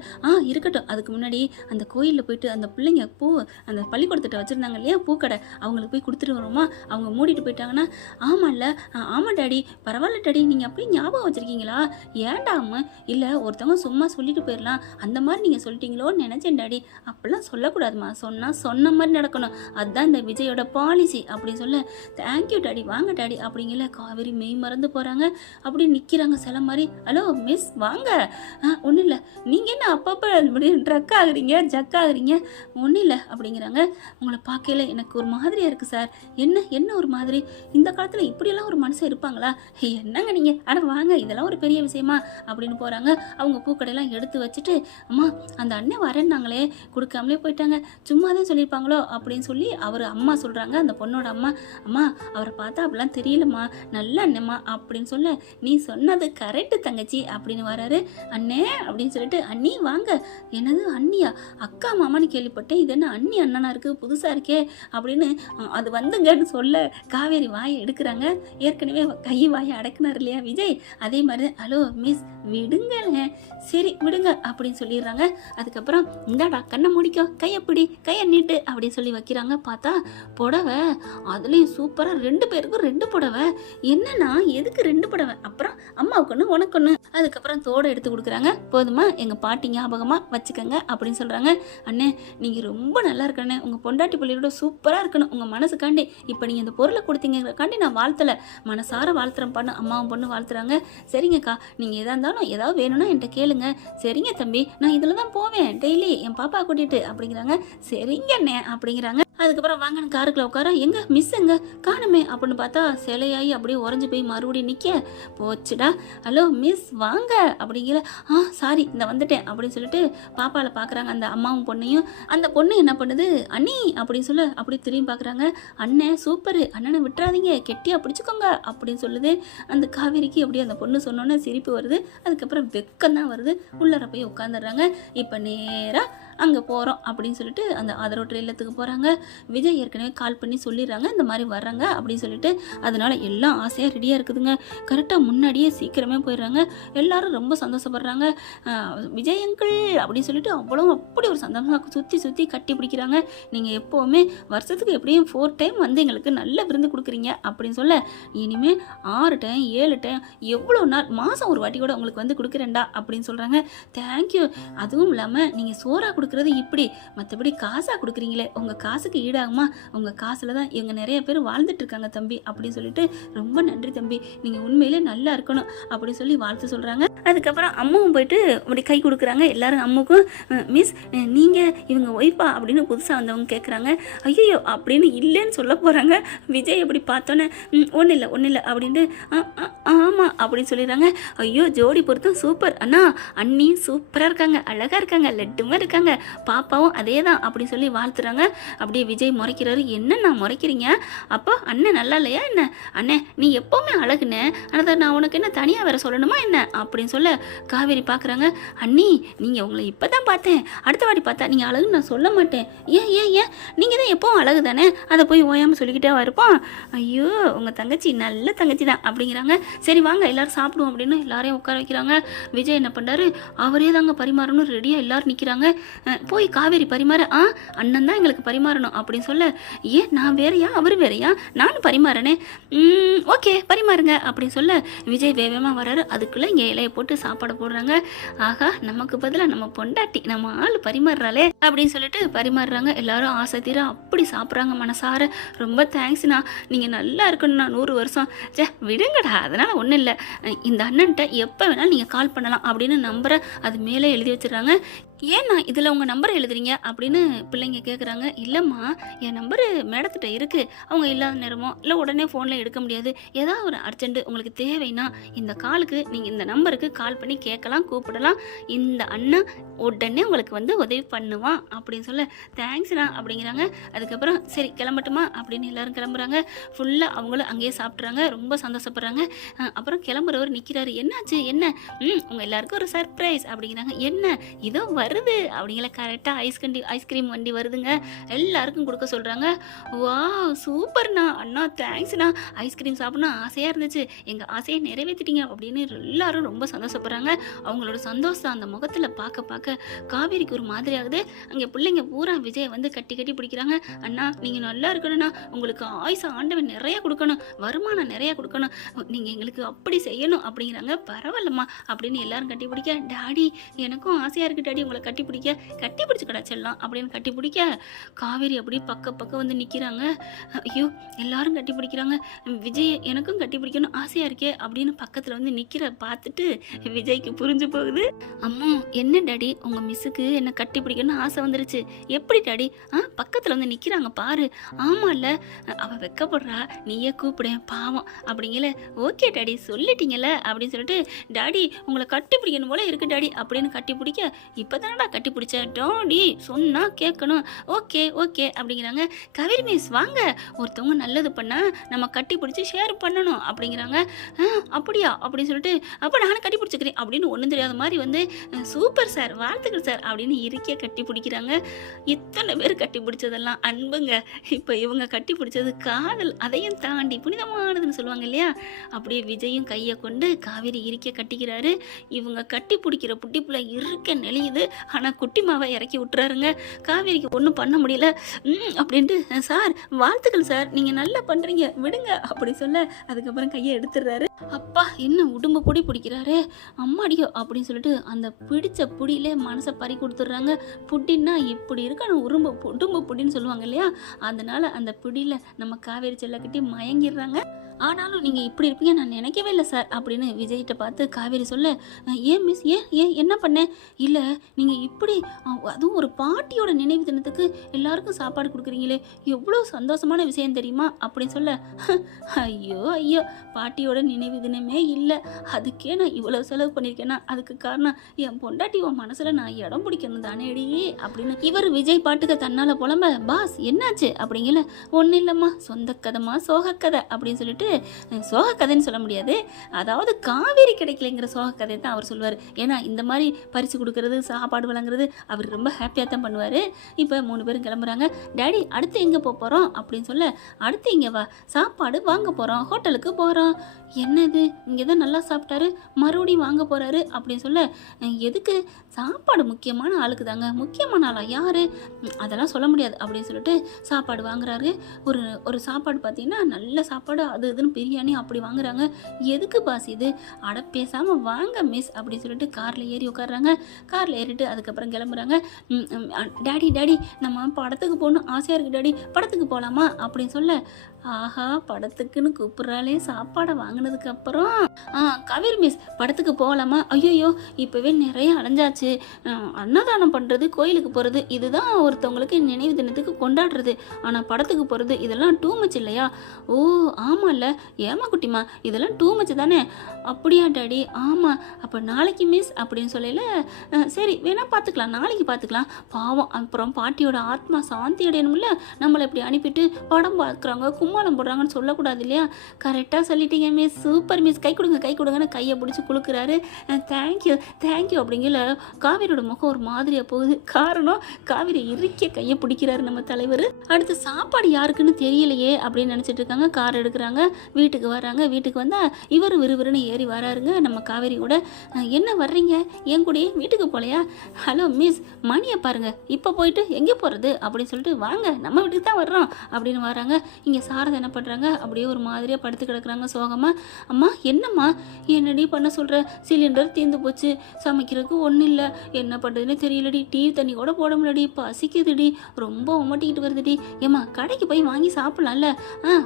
இருக்கட்டும் அதுக்கு முன்னாடி அந்த கோயிலில் போயிட்டு அந்த பிள்ளைங்க பூ அந்த பள்ளிக்கூடத்திட்ட வச்சுருந்தாங்க இல்லையா பூக்கடை, அவங்களுக்கு போய் கொடுத்துட்டு வரோமா, அவங்க மூடிட்டு போயிட்டாங்கன்னா, ஆமாம்ல ஆமாம் டாடி பரவாயில்ல டாடி நீங்கள் அப்படி ஞாபகம் வச்சுருக்கீங்களா, ஏண்டாம இல்லை ஒருத்தவங்க சும்மா சொல்லிட்டு போயிடலாம் அந்த மாதிரி நீங்கள் சொல்லிட்டீங்களோன்னு நினச்சேன் டாடி, அப்படிலாம் சொல்லக்கூடாதுமா, சொன்னால் சொன்ன மாதிரி நடக்கணும், அதுதான் இந்த விஜயோட பாலிசி அப்படின்னு சொல்ல, தேங்க்யூ டாடி வாங்க டாடி அப்படிங்கல காவேரி மெய் மறந்து போகிறாங்க. அப்படி நிற்கிறாங்க சில மாதிரி. ஹலோ மிஸ் வாங்க, ஒன்றும் இல்லை நீங்கள் என்ன அப்பப்போ ட்ரக் ஆகுறீங்க ஜக் ஆகுறீங்க, ஒன்றும் இல்லை அப்படிங்கிறாங்க. உங்களை பார்க்கல எனக்கு ஒரு மாதிரியாக இருக்குது சார். என்ன ஒரு மாதிரி, இந்த காலத்தில் இப்படியெல்லாம் ஒரு மனுஷன் இருப்பாங்களா, என்னங்க நீங்கள், ஆனால் வாங்க இதெல்லாம் ஒரு பெரிய விஷயமா அப்படின்னு போகிறாங்க. அவங்க பூக்கடையெல்லாம் எடுத்து வச்சுட்டு, அம்மா அந்த அண்ணன் வரேன்னாங்களே கொடுக்காமலே போயிட்டாங்க, சும்மா தான் சொல்லியிருப்பாங்களோ அப்படின்னு சொல்லி அவர் அம்மா சொல்கிறாங்க. அந்த பொண்ணோட அம்மா அவரை பார்த்தா அப்படிலாம் தெரியலம்மா, நல்ல அண்ணம்மா அப்படின்னு சொல்ல, நீ சொன்னது கரெக்டு தங்கச்சி அப்படின்னு வராரு. அண்ணே அப்படின்னு சொல்லிட்டு, அண்ணி வாங்க. என்னது அண்ணியா, அக்கா மாமான்னு கேள்விப்பட்டேன், இது என்ன அண்ணி அண்ணனா இருக்குது புதுசாக இருக்கே அப்படின்னு அது வந்துங்கன்னு சொல்ல காவேரி வாயை எடுக்கிறாங்க. ஏற்கனவே கை வாயை அடக்குனார் இல்லையா விஜய், அதே மாதிரி ஹலோ மிஸ் விடுங்க, சரி விடுங்க அப்படின்னு சொல்லிடுறாங்க. அதுக்கப்புறம் இந்தாடா கண்ணை முடிக்கும், கையப்பிடி கையை நீட்டு அப்படின்னு சொல்லி வைக்கிறாங்க. பார்த்தா புடவை, அதுலேயும் சூப்பராக ரெண்டு பேருக்கும் ரெண்டு புடவை. என்னன்னா எதுக்கு ரெண்டு புடவை, அப்புறம் அம்மாவுக்கு ஒன்று உனக்கு ஒன்று. அதுக்கப்புறம் தோடை எடுத்து கொடுக்குறாங்க. போதுமா எங்கள் பாட்டி ஞாபகமாக வச்சுக்கோங்க அப்படின்னு சொல்கிறாங்க. அண்ணே நீங்கள் ரொம்ப நல்லா இருக்கண்ணே, உங்கள் பொண்டாட்டி பிள்ளையோட சூப்பராக இருக்கணும் உங்கள் மனசுக்காண்டி, இப்போ நீங்கள் இந்த பொருளை கொடுத்தீங்கிறக்காண்டி நான் வாழ்த்தலை, மனசார வாழ்த்துறேன் பண்ண அம்மாவும் பொண்ணு வாழ்த்துறாங்க. சரிங்கக்கா நீங்கள் எதாக இருந்தாலும் ஏதாவது வேணும்னா என்கிட்ட கேளுங்க. சரிங்க தம்பி நான் இதில் தான் போவேன் டெய்லி என் பாப்பா கூட்டிகிட்டு அப்படிங்கிறாங்க. சரிங்கண்ணே அப்படிங்கிறாங்க. அதுக்கப்புறம் வாங்கன்னு காருக்குள்ள உட்கார, எங்க மிஸ் எங்க காணுமே அப்படின்னு பார்த்தா சிலையாகி அப்படியே உறைஞ்சி போய் மறுபடியும் நிற்க போச்சுடா. ஹலோ மிஸ் வாங்க அப்படிங்கிற, சாரி இந்த வந்துட்டேன் அப்படின்னு சொல்லிட்டு பாப்பாவில் பார்க்குறாங்க அந்த அம்மாவும் பொண்ணையும். அந்த பொண்ணு என்ன பண்ணுது, அண்ணி அப்படின்னு சொல்ல அப்படியே திரும்பி பார்க்குறாங்க. அண்ணன் சூப்பரு, அண்ணனை விட்டுறாதீங்க கெட்டியாக பிடிச்சிக்கோங்க அப்படின்னு சொல்லுது. அந்த காவேரிக்கு அப்படியே அந்த பொண்ணு சொன்னோன்னே சிரிப்பு வருது. அதுக்கப்புறம் வெக்கம் தான் வருது. உள்ளார போய் உட்காந்துடுறாங்க. இப்போ நேராக அங்கே போகிறோம் அப்படின்னு சொல்லிட்டு அந்த ஆதரவற்ற இல்லத்துக்கு போகிறாங்க. விஜய் ஏற்கனவே கால் பண்ணி சொல்லிடுறாங்க இந்த மாதிரி வர்றாங்க அப்படின்னு சொல்லிட்டு. அதனால எல்லாம் ஆசையாக ரெடியாக இருக்குதுங்க. கரெக்டாக முன்னாடியே சீக்கிரமே போயிடுறாங்க. எல்லாரும் ரொம்ப சந்தோஷப்படுறாங்க. விஜய் அங்கிள் அப்படின்னு சொல்லிட்டு அப்படி ஒரு சந்தோஷமாக சுற்றி கட்டி பிடிக்கிறாங்க. நீங்கள் எப்போவுமே வருஷத்துக்கு எப்படியும் 4 டைம் வந்து எங்களுக்கு நல்ல விருந்து கொடுக்குறீங்க அப்படின்னு சொல்ல, இனிமேல் 6 டைம் 7 டைம் எவ்வளோ நாள் மாதம் ஒரு வாட்டி கூட உங்களுக்கு வந்து கொடுக்குறேன்டா அப்படின்னு சொல்கிறாங்க. தேங்க்யூ. அதுவும் இல்லாமல் நீங்கள் சோறாக கொடுக்குறது இப்படி, மற்றபடி காசாக கொடுக்குறீங்களே, உங்கள் காசுக்கு ஈடாகுமா? உங்கள் காசில் தான் இவங்க நிறைய பேர் வாழ்ந்துட்டு இருக்காங்க தம்பி அப்படின்னு சொல்லிட்டு, ரொம்ப நன்றி தம்பி, நீங்கள் உண்மையிலே நல்லா இருக்கணும் அப்படின்னு சொல்லி வாழ்த்து சொல்கிறாங்க. அதுக்கப்புறம் அம்மாவும் போயிட்டு அப்படி கை கொடுக்குறாங்க எல்லாரும் அம்முக்கும். மிஸ் நீங்கள் இவங்க ஒய்ஃபா அப்படின்னு புதுசாக வந்தவங்க கேட்குறாங்க. ஐயோ அப்படின்னு இல்லைன்னு சொல்ல போகிறாங்க. விஜய் அப்படி பார்த்தோன்னே ஒன்றும் இல்லை அப்படின்ட்டு ஆமாம் அப்படின்னு சொல்லிடுறாங்க. ஐயோ ஜோடி பொறுத்தும் சூப்பர் அண்ணா, அண்ணி சூப்பராக இருக்காங்க, அழகாக இருக்காங்க, லட்டுமாக இருக்காங்க, பாப்பாவும் அதே தான் அப்படின்னு சொல்லி வாழ்த்துறாங்க. அப்படியே விஜய் முறைக்கிறாரு. என்னண்ணா முறைக்கிறீங்க? அப்போ அண்ணன் நல்லா இல்லையா என்ன? அண்ணே நீ எப்போவுமே அழகுண்ணே, அதை நான் உனக்கு என்ன தனியாக வேற சொல்லணுமா என்ன அப்படின்னு சொல்ல காவேரி பார்க்குறாங்க. அண்ணி நீங்கள் உங்களை இப்போ தான் பார்த்தேன், அடுத்த வாட்டி பார்த்தா நீங்கள் அழகுன்னு நான் சொல்ல மாட்டேன். ஏன் ஏன் ஏன் நீங்கள் தான் எப்போவும் அழகு தானே, அதை போய் ஓயாமல் சொல்லிக்கிட்டே இருப்போம். ஐயோ உங்கள் தங்கச்சி நல்ல தங்கச்சி தான் அப்படிங்கிறாங்க. சரி வாங்க எல்லோரும் சாப்பிடுவோம் அப்படின்னு எல்லாரையும் உட்கார வைக்கிறாங்க. விஜய் என்ன பண்ணுறாரு, அவரே தாங்க பரிமாறணும் ரெடியாக எல்லோரும் நிற்கிறாங்க. போய் காவேரி பரிமாற, அண்ணன் தான் எங்களுக்கு பரிமாறணும் அப்படின்னு சொல்ல, ஏன் நான் வேறையா அவர் வேறையா, நானும் பரிமாறனே, ஓகே பரிமாறுங்க அப்படின்னு சொல்ல விஜய் வேகமாக வர்றாரு. அதுக்குள்ளே இங்கே இலையை போட்டு சாப்பாடு போடுறாங்க. ஆகா நமக்கு பதிலாக நம்ம பொண்டாட்டி நம்ம ஆள் பரிமாறுறாளே அப்படின்னு சொல்லிட்டு பரிமாறுறாங்க. எல்லாரும் ஆசை தீர அப்படி சாப்பிட்றாங்க மனசார. ரொம்ப தேங்க்ஸ்ண்ணா, நீங்கள் நல்லா இருக்கணும்ண்ணா 100 வருஷம். சே விடுங்கடா, அதனால் ஒன்றும் இல்லை, இந்த அண்ணன்ட்ட எப்போ வேணாலும் நீங்கள் கால் பண்ணலாம் அப்படின்னு நம்பரை அது மேலே எழுதி வச்சிடுறாங்க. ஏன்னா இதில் உங்கள் நம்பரை எழுதுறீங்க அப்படின்னு பிள்ளைங்க கேட்குறாங்க. இல்லைம்மா என் நம்பரு மேடத்திட்ட இருக்குது, அவங்க இல்லாத நேரமோ இல்லை உடனே ஃபோனில் எடுக்க முடியாது, ஏதாவது ஒரு அர்ஜென்ட்டு உங்களுக்கு தேவைன்னா இந்த காலுக்கு நீங்கள் இந்த நம்பருக்கு கால் பண்ணி கேட்கலாம், கூப்பிடலாம், இந்த அண்ணன் உடனே உங்களுக்கு வந்து உதவி பண்ணுவான் அப்படின்னு சொல்ல தேங்க்ஸ்ண்ணா அப்படிங்கிறாங்க. அதுக்கப்புறம் சரி கிளம்பட்டுமா அப்படின்னு எல்லோரும் கிளம்புறாங்க. ஃபுல்லாக அவங்களும் அங்கேயே சாப்பிட்றாங்க. ரொம்ப சந்தோஷப்படுறாங்க. அப்புறம் கிளம்புறவர் நிற்கிறாரு. என்னாச்சு என்ன? உங்கள் எல்லாருக்கும் ஒரு சர்ப்ரைஸ் அப்படிங்கிறாங்க. என்ன? இதோ வருது அப்படிங்கிற கரெக்டாக ஐஸ்கிரீம் வண்டி வருதுங்க. எல்லாருக்கும் கொடுக்க சொல்கிறாங்க. வா சூப்பர்ண்ணா, அண்ணா தேங்க்ஸ்ண்ணா, ஐஸ்கிரீம் சாப்பிட்ணும் ஆசையாக இருந்துச்சு, எங்கள் ஆசையை நிறைவேற்றிட்டீங்க அப்படின்னு எல்லாரும் ரொம்ப சந்தோஷப்படுறாங்க. அவங்களோட சந்தோஷம் அந்த முகத்தில் பார்க்க காவேரிக்கு ஒரு மாதிரி ஆகுது. அங்கே பிள்ளைங்க பூரா விஜயை வந்து கட்டி பிடிக்கிறாங்க. அண்ணா நீங்கள் நல்லா இருக்கணும்ண்ணா, உங்களுக்கு ஆயுச ஆண்டவன் நிறைய கொடுக்கணும், வருமானம் நிறைய கொடுக்கணும், நீங்கள் எங்களுக்கு அப்படி செய்யணும் அப்படிங்கிறாங்க. பரவாயில்லம்மா அப்படின்னு எல்லாரும் கட்டி பிடிக்க, டாடி எனக்கும் ஆசையாக இருக்குது டாடி உங்களை கட்டி பிடிச்சு கிடச்சிடலாம் அப்படின்னு கட்டி பிடிக்க காவேரி அப்படி பக்கம் வந்து நிற்கிறாங்க. ஐயோ எல்லாரும் கட்டி பிடிக்கிறாங்க. விஜய் எனக்கும் கட்டி பிடிக்கணும் ஆசையாக இருக்கே அப்படின்னு பக்கத்தில் வந்து நிற்கிற பார்த்துட்டு விஜய்க்கு புரிஞ்சு போகுது. அம்மா என்ன டாடி உங்கள் மிஸ்ஸுக்கு என்னை கட்டி பிடிக்கணும்னு ஆசை வந்துருச்சு, எப்படி டாடி? பக்கத்தில் வந்து நிற்கிறாங்க பாரு. ஆமாம்ல அவள் வெக்கப்படுறா, நீயே கூப்பிடேன் பாவம் அப்படிங்கல. ஓகே டாடி சொல்லிட்டீங்கல்ல அப்படின்னு சொல்லிட்டு, டாடி உங்களை கட்டி பிடிக்கணும் போல இருக்கு டாடி அப்படின்னு கட்டி பிடிக்க, இப்போ தானடா கட்டி பிடிச்சேன் டாடி சொன்னா கேட்கணும், ஓகே ஓகே அப்படிங்கிறாங்க. காவேரி மிஸ் வாங்க, ஒருத்தவங்க நல்லது பண்ணால் நம்ம கட்டி பிடிச்சி ஷேர் பண்ணணும் அப்படிங்கிறாங்க. அப்படியா அப்படின்னு சொல்லிட்டு, அப்போ நானும் கட்டி பிடிச்சிக்கிறேன் அப்படின்னு ஒன்றும் தெரியாத மாதிரி வந்து சூப்பர் சார் வாழ்த்துக்கள் சார் அப்படின்னு இருக்கிய கட்டி பிடிக்கிறாங்க. இத்தனை பேர் கட்டி பிடிச்சதெல்லாம் அன்புங்க, இப்போ இவங்க கட்டி பிடிச்சது காதல், அதையும் தாண்டி புனிதமானதுன்னு சொல்லுவாங்க இல்லையா? அப்படியே விஜயும் கையை கொண்டு காவேரி இருக்கிய கட்டிக்கிறாரு. இவங்க கட்டி பிடிக்கிற புட்டிப்புல இருக்க நெளியுது. ஆனால் குட்டிமாவை இறக்கி விட்டுறாருங்க. காவேரிக்கு ஒன்றும் பண்ண முடியல. அப்படின்ட்டு சார் வாழ்த்துக்கள் சார், நீங்கள் நல்லா பண்ணுறீங்க விடுங்க அப்படி சொல்ல, அதுக்கப்புறம் கையை எடுத்துடுறாரு. அப்பா என்ன உடும்பு பொடி பிடிக்கிறாரு அம்மாடியோ அப்படின்னு சொல்லிட்டு அந்த பிடிச்ச புடியிலே மனசை பறி கொடுத்துட்றாங்க. புட்டின்னா இப்படி இருக்கணும், உடும்பு புடின்னு சொல்லுவாங்க இல்லையா? அதனால அந்த பிடியில் நம்ம காவேரி செல்ல கட்டி மயங்கிடுறாங்க. ஆனாலும் நீங்கள் இப்படி இருப்பீங்க நான் நினைக்கவே இல்லை சார் அப்படின்னு விஜய்கிட்ட பார்த்து காவேரி சொல்ல, ஏன் மிஸ் ஏன் என்ன பண்ணேன்? இல்லை நீங்கள் இப்படி அதுவும் ஒரு பாட்டியோட நினைவு தினத்துக்கு எல்லாருக்கும் சாப்பாடு கொடுக்குறீங்களே, எவ்வளோ சந்தோஷமான விஷயம் தெரியுமா அப்படின்னு சொல்ல, ஐயோ பாட்டியோட நினைவு தினமே இல்லை, அதுக்கே நான் இவ்வளோ செலவு பண்ணியிருக்கேன்னா அதுக்கு காரணம் என் பொண்டாட்டி உன் மனசில் நான் இடம் பிடிக்கணும் தானேடி அப்படின்னு இவர் விஜய் பாட்டுக்கு தன்னால் புலம்ப, பாஸ் என்னாச்சு அப்படிங்கல. ஒன்றும் இல்லைம்மா சொந்த கதைமா சோக கதை அப்படின்னு சொல்லிட்டு சோக கதைன்னு சொல்ல முடியாது, அதாவது காவேரி கிடைக்கலைங்கிற சோக கதை தான் அவர் சொல்லுவார். ஏன்னா இந்த மாதிரி பரிசு கொடுக்கறது, சாப்பாடு வழங்குறது அவர் ரொம்ப ஹாப்பியாக தான் பண்ணுவார். இப்போ 3 பேரும் கிளம்புறாங்க. டேடி அடுத்து எங்கே போகிறோம் அப்படின்னு சொல்ல, அடுத்து இங்கே வா, சாப்பாடு வாங்க போகிறோம், ஹோட்டலுக்கு போகிறோம். என்னது இங்கே தான் நல்லா சாப்பிட்டாரு, மறுபடியும் வாங்க போகிறாரு அப்படின்னு சொல்ல, எதுக்கு, சாப்பாடு முக்கியமான ஆளுக்கு தாங்க. முக்கியமான ஆளா யார், அதெல்லாம் சொல்ல முடியாது அப்படின்னு சொல்லிட்டு சாப்பாடு வாங்குறாரு. ஒரு சாப்பாடு பார்த்தீங்கன்னா நல்ல சாப்பாடு, அது இதுன்னு பிரியாணி அப்படி வாங்குறாங்க. எதுக்கு பாஸ் இது, அட பேசாமல் வாங்க மிஸ் அப்படின்னு சொல்லிட்டு காரில் ஏறி உட்காடுறாங்க. காரில் ஏறிட்டு அதுக்கப்புறம் கிளம்புறாங்க. டேடி டேடி நம்ம படத்துக்கு போகணும் ஆசையாக இருக்குது டேடி, படத்துக்கு போகலாமா அப்படின்னு சொல்ல, ஆஹா படத்துக்குன்னு கூப்பிட்றாலே, சாப்பாடை வாங்கினதுக்கப்புறம் காவேரி மிஸ் படத்துக்கு போகலாமா, ஐயோ இப்போவே நிறைய அலைஞ்சாச்சு, அன்னதானம் பண்ணுறது, கோயிலுக்கு போகிறது, இதுதான் ஒருத்தவங்களுக்கு நினைவு தினத்துக்கு கொண்டாடுறது, ஆனால் படத்துக்கு போகிறது இதெல்லாம் டூ மச் இல்லையா? ஓ ஆமாம்ல, ஏமா குட்டிமா இதெல்லாம் டூ மச் தானே? அப்படியா டேடி, ஆமாம், அப்போ நாளைக்கு மிஸ் அப்படின்னு சொல்லல, சரி வேணா பார்த்துக்கலாம், நாளைக்கு பார்த்துக்கலாம், பாவம் அப்புறம் பாட்டியோட ஆத்மா சாந்தி அடையணும்ல, நம்மளை இப்படி அனுப்பிட்டு படம் பார்க்குறாங்க கும்மாளம் போடுறாங்கன்னு சொல்லக்கூடாது இல்லையா? கரெக்டாக சொல்லிட்டீங்க மிஸ், சூப்பர் மிஸ், கை கொடுங்கன்னு கையை பிடிச்சி குலுக்குறாரு. தேங்க்யூ அப்படிங்கிற காவேரியோட முகம் ஒரு மாதிரியாக போகுது. காரணம் காவேரி இறுக்கிய கையை பிடிக்கிறாரு நம்ம தலைவர். அடுத்து சாப்பாடு யாருக்குன்னு தெரியலையே அப்படின்னு நினச்சிட்டு இருக்காங்க. கார் எடுக்கிறாங்க, வீட்டுக்கு வராங்க. வீட்டுக்கு வந்தால் இவர் விறுவிறுன்னு ஏறி வராருங்க நம்ம காவேரி கூட. என்ன வர்றீங்க என் கூட, வீட்டுக்கு போகலையா? ஹலோ மிஸ், மணியை பாருங்கள், இப்போ போயிட்டு எங்கே போகிறது அப்படின்னு சொல்லிட்டு, வாங்க நம்ம வீட்டுக்கு தான் வர்றோம் அப்படின்னு வராங்க. இங்கே சாரதை என்ன பண்ணுறாங்க, அப்படியே ஒரு மாதிரியாக படுத்து கிடக்குறாங்க சோகமாக. அம்மா என்னம்மா, என்னடி பண்ண சொல்கிற, சிலிண்டர் தீர்ந்து போச்சு, சமைக்கிறதுக்கு ஒன்றும் இல்லை, என்ன பண்ணுறதுன்னு தெரியலடி, டீ தண்ணி கூட போட முடியலடி, பசிக்குதுடி, ரொம்ப உமட்டிக்கிட்டு வருதுடி, ஏம்மா கடைக்கு போய் வாங்கி சாப்பிட்லாம்ல?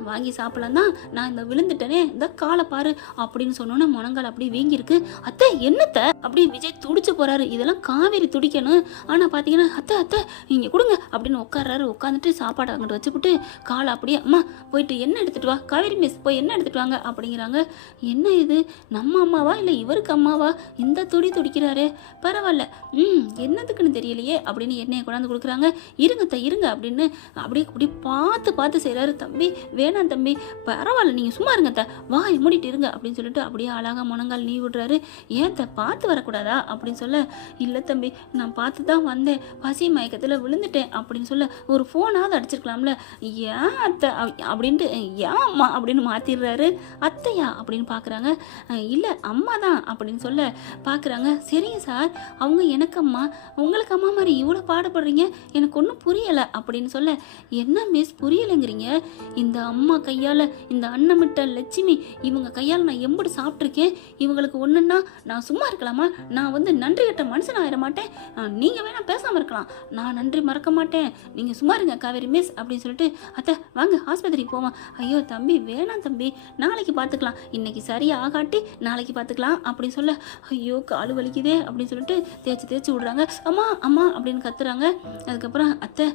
வாங்கி சாப்பிட்லாம் தான், நான் இந்த விழுந்துட்டேனே, இந்த காலை பாரு அப்படின்னு சொன்னோன்னே முனங்கால் அப்படி வீங்கிருக்கு. அத்தை என்னத்த அப்படி விஜய் துடிச்சு போகிறாரு. இதெல்லாம் காவேரி துடிக்கணும், ஆனால் பார்த்தீங்கன்னா அத்தை இங்கே கொடுங்க அப்படின்னு உட்கார்றாரு. உட்காந்துட்டு சாப்பாடு அங்கிட்டு வச்சுப்புட்டு காலை அப்படியே, அம்மா போயிட்டு என்ன எடுத்துகிட்டு வா, காவேரி மிஸ் போய் என்ன எடுத்துகிட்டு வாங்க அப்படிங்கிறாங்க. என்ன இது, நம்ம அம்மாவா இல்லை இவருக்கு அம்மாவா, இந்த துடிக்கிறாரு, பரவாயில்ல, என்னத்துக்குன்னு தெரியலையே அப்படின்னு எண்ணெயை கொண்டாந்து கொடுக்குறாங்க. இருங்க அப்படின்னு அப்படி பார்த்து செய்கிறாரு. தம்பி வேணாம் தம்பி, பரவாயில்ல நீங்கள் சும்மா இருங்க த, வாய் மூடிட்டு இருங்க அப்படின்னு சொல்லிட்டு அப்படியே அழகாக முனங்கால் நீ விடுறாரு. ஏன் த பார்த்து வரக்கூடாதா அப்படின்னு சொல்ல, இல்லை தம்பி நான் பார்த்து தான் வந்தேன், பசி மயக்கத்தில் விழுந்துட்டேன் அப்படின்னு சொல்ல, ஒரு ஃபோனாவது அடிச்சிருக்கலாம்ல, ஏன் அத்தை அப்படின்ட்டு, ஏன் அம்மா அப்படின்னு மாற்றிடுறாரு. அத்தையா அப்படின்னு பார்க்குறாங்க. இல்லை அம்மா தான் அப்படின்னு சொல்ல பார்க்குறாங்க. சரிங்க சார், அவங்க எனக்கு அம்மா, உங்களுக்கு அம்மா மாதிரி இவ்வளோ பாடுபடுறீங்க, எனக்கு ஒன்றும் புரியலை அப்படின்னு சொல்ல, என்ன மிஸ் புரியலைங்கிறீங்க, இந்த அம்மா கையால், இந்த அன்னமிட்ட லட்சுமி இவங்க கையால் நான் எம்படி சாப்பிட்ருக்கேன், இவங்களுக்கு ஒன்றுன்னா நான் சும்மா இருக்கலாமா? நான் நன்றி கட்ட மனுஷன் ஆயிட மாட்டேன், நீங்கள் வேணால் பேசாமல் இருக்கலாம், நான் நன்றி மறக்க மாட்டேன், நீங்கள் சும்மா இருங்க காவேரி மிஸ் அப்படின்னு சொல்லிட்டு, அத்தை வாங்க ஆஸ்பத்திரிக்கு போவோம். ஐயோ தம்பி வேணாம் தம்பி, நாளைக்கு பார்த்துக்கலாம், இன்னைக்கு சரியாக ஆகாட்டி நாளைக்கு பார்த்துக்கலாம் அப்படின்னு சொல்ல, ஐயோ கால் வலிக்குதே அப்படின்னு சொல்லிட்டு தேய்ச்சி விடுறாங்க. அம்மா அப்படின்னு கத்துறாங்க. அதுக்கப்புறம் அத்தை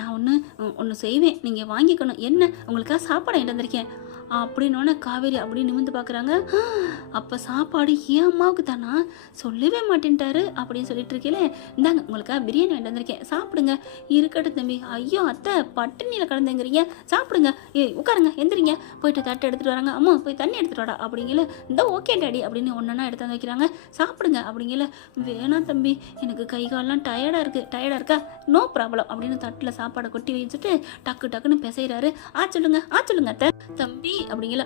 நான் ஒன்று செய்வேன், நீங்கள் வாங்கிக்கணும், என்ன உங்களுக்காக சாப்பாடு வாங்கிட்டு வந்திருக்கேன் அப்படின்னோடனே காவேரி அப்படி நிமிந்து பார்க்குறாங்க. அப்போ சாப்பாடு ஏன் அம்மாவுக்கு தானா, சொல்லவே மாட்டேன்ட்டாரு அப்படின்னு சொல்லிட்டு இருக்கீங்களே, இந்தாங்க உங்களுக்காக பிரியாணி வாங்கிட்டு வந்திருக்கேன், சாப்பிடுங்க. இருக்கட்டும் தம்பி, ஐயோ அத்தை பட்டினியில் கடந்துங்கிறீங்க, சாப்பிடுங்க, உட்காருங்க, எந்திரிங்க, போயிட்டு தட்டை எடுத்துகிட்டு வராங்க. அம்மா போய் தண்ணி எடுத்துகிட்டு வாடா அப்படிங்கல, இந்த ஓகே டாடி அப்படின்னு ஒன்றா எடுத்து வந்து வைக்கிறாங்க. சாப்பிடுங்க அப்படிங்கல, வேணாம் தம்பி எனக்கு கை காலெலாம் டயர்டாக இருக்கா, நோ ப்ராப்ளம் அப்படின்னு தட்டில் சாப்பாடை கொட்டி வச்சுட்டு டக்குன்னு பிசைகிறாரு. சொல்லுங்க அத்தை தம்பி அப்படிங்கல,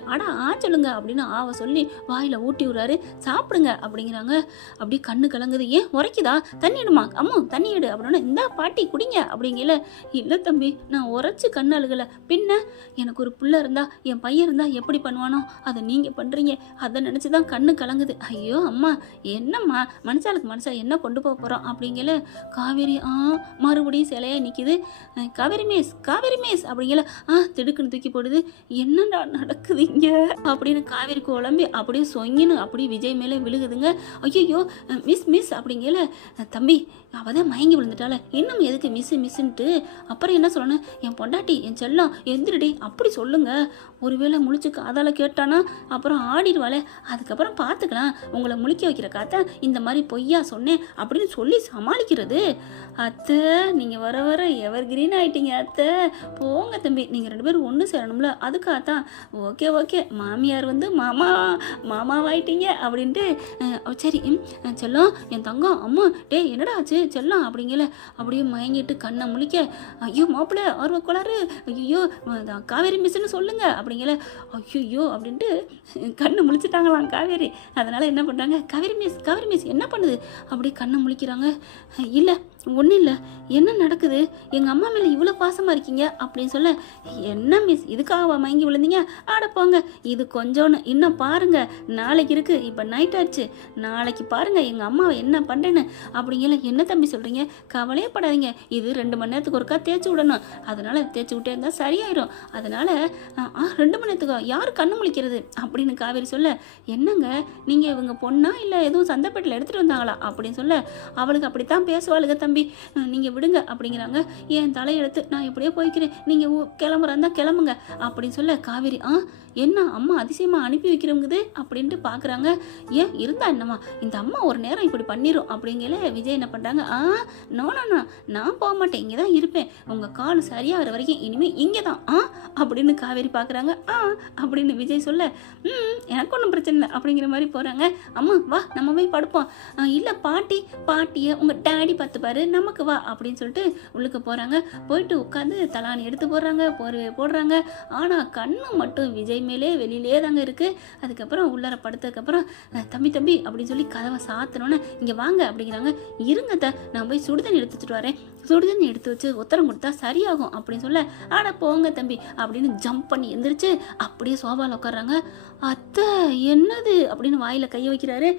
சொல்லுங்க அப்படின்னு ஆவ சொல்லி வாயில ஊட்டி விடுறாரு. சாப்பிடுங்க அப்படிங்கிறாங்க. அப்படி கண்ணு கலங்குது. ஏன் உரைக்குதா, தண்ணி எடுமா, அம்மா தண்ணி எடு அப்படின்னா, இந்த பாட்டி குடிங்க அப்படிங்கல. இல்லை தம்பி நான் உரைச்சு கண்ணு அழுகலை, பின்ன எனக்கு ஒரு பிள்ளை இருந்தா, என் பையன் இருந்தா எப்படி பண்ணுவானோ அதை நீங்க பண்றீங்க, அதை நினைச்சுதான் கண்ணு கலங்குது. ஐயோ அம்மா என்னம்மா, மனுஷாளுக்கு என்ன கொண்டு போக போறோம் அப்படிங்கல. காவேரி மறுபடியும் சிலையா நிக்குது. காவேரி மிஸ் அப்படிங்கல, திடுக்குன்னு தூக்கி போடுது. என்னடா நடக்குது இங்க அப்படின்னு காவேரி குழம்பி அப்படியே சொங்கின்னு அப்படியே விஜய் மேலே விழுகுதுங்க. ஐயோ மிஸ் அப்படிங்கல, தம்பி அவதான் மயங்கி விழுந்துட்டால, இன்னும் எதுக்கு மிஸ்ன்ட்டு, அப்புறம் என்ன சொல்லணும், என் பொண்டாட்டி என் செல்லம் எந்திரடி அப்படி சொல்லுங்க, ஒருவேளை முழிச்சு காதால கேட்டானா அப்புறம் ஆடிடுவாளே, அதுக்கப்புறம் பார்த்துக்கலாம், உங்களை முழிக்க வைக்கிற காத்த இந்த மாதிரி பொய்யா சொன்னேன் அப்படின்னு சொல்லி சமாளிக்கிறது. அத்தை நீங்கள் வர எவர் கிரீன் ஆகிட்டீங்க அத்தை, போங்க தம்பி, நீங்கள் 2 பேரும் ஒன்று சேரணும்ல, அதுக்காகத்தான் ஓகே ஓகே மாமியார் வந்து மாமாவாயிட்டீங்க அப்படின்ட்டு சரி செல்லம் என் தங்கம் அம்மா டே என்னடா ஆச்சு செல்லம் அப்படிங்கல அப்படியே மயங்கிட்டு கண்ணை முழிக்க ஐயோ மாப்பிள்ளை ஆர்வக்கோளாறு ஐயோ காவேரி மிஸ்ன்னு சொல்லுங்க அப்படிங்கல ஐயோ அப்படின்ட்டு கண்ணு முழிச்சிட்டாங்களாம் காவேரி. அதனால் என்ன பண்ணுறாங்க, காவேரி மிஸ் என்ன பண்ணுது அப்படி கண்ணை முழிக்கிறாங்க. இல்லை ஒன்றும் இல்லை, என்ன நடக்குது, எங்கள் அம்மா மேலே இவ்வளோ பாசமாக இருக்கீங்க அப்படின்னு சொல்ல, என்ன மிஸ் இதுக்காக மயங்கி விழுந்தீங்க, ஆட போங்க இது கொஞ்சோன்னு இன்னும் பாருங்கள் நாளைக்கு இருக்குது, இப்போ நைட் ஆச்சு நாளைக்கு பாருங்கள் எங்கள் அம்மாவை என்ன பண்ணுறேன்னு அப்படிங்கல. என்ன தம்பி சொல்கிறீங்க, கவலையே படாதீங்க, இது 2 மணி நேரத்துக்கு ஒருக்கா தேய்ச்சி விடணும், அதனால் தேய்ச்சி விட்டே இருந்தால் சரியாயிடும், அதனால் 2 மணி நேரத்துக்கு யார் கண்ணு முழிக்கிறது அப்படின்னு காவேரி சொல்ல, என்னங்க நீங்கள் இவங்க பொண்ணா இல்லை எதுவும் சந்தைப்பேட்டில் எடுத்துகிட்டு வந்தாங்களா அப்படின்னு சொல்ல, அவளுக்கு அப்படித்தான் பேசுவாளுங்க தம்பி, நீங்கள் விடுங்க அப்படிங்கிறாங்க. என் தலையெடுத்து நான் இப்படியே போய்க்கிறேன், நீங்கள் கிளம்புறாந்தா கிளம்புங்க அப்படின்னு சொல்ல, காவேரி என்ன அம்மா அதிசயமாக அனுப்பி வைக்கிறவங்குது அப்படின்ட்டு பார்க்குறாங்க. ஏன் இருந்தா என்னம்மா, இந்த அம்மா ஒரு நேரம் இப்படி பண்ணிடும் அப்படிங்கல. விஜய் என்ன பண்ணுறாங்க, நோ நான் போக மாட்டேன், இங்கே தான் இருப்பேன், உங்கள் கால் சரியாகிற வரைக்கும் இனிமேல் இங்கே தான் அப்படின்னு காவேரி பார்க்குறாங்க. அப்படின்னு விஜய் சொல்ல, எனக்கு ஒன்றும் பிரச்சனை இல்லை அப்படிங்கிற மாதிரி போகிறாங்க. அம்மா வா நம்ம போய் படுப்போம், இல்லை பாட்டியை உங்கள் டேடி பார்த்துப்பாரு நமக்கு வா அப்படின்னு சொல்லிட்டு உள்ளுக்கு போகிறாங்க. போயிட்டு உட்காந்து தலானி எடுத்து போடுறாங்க, போடுறாங்க. ஆனால் கண்ணு மட்டும் விஜய் மேலே வெளியிலே தாங்க இருக்குது. அதுக்கப்புறம் உள்ளார படுத்ததுக்கப்புறம் தம்பி அப்படின்னு சொல்லி கதவை சாத்தினோன்னே இங்கே வாங்க அப்படிங்கிறாங்க. இருங்க நான் போய் சுடுதண்ணி எடுத்துட்டு வரேன், சுடுதண்ணி எடுத்து வச்சு உத்தரம் கொடுத்தா சரியாகும் அப்படின்னு சொல்ல, போங்க தம்பி அப்படின்னு ஜம்ப் பண்ணி எந்திரிச்சு அப்படியே சோபாவில் உட்காடுறாங்க. அத்தை என்னது அப்படின்னு வாயில் கையை வைக்கிறாரு.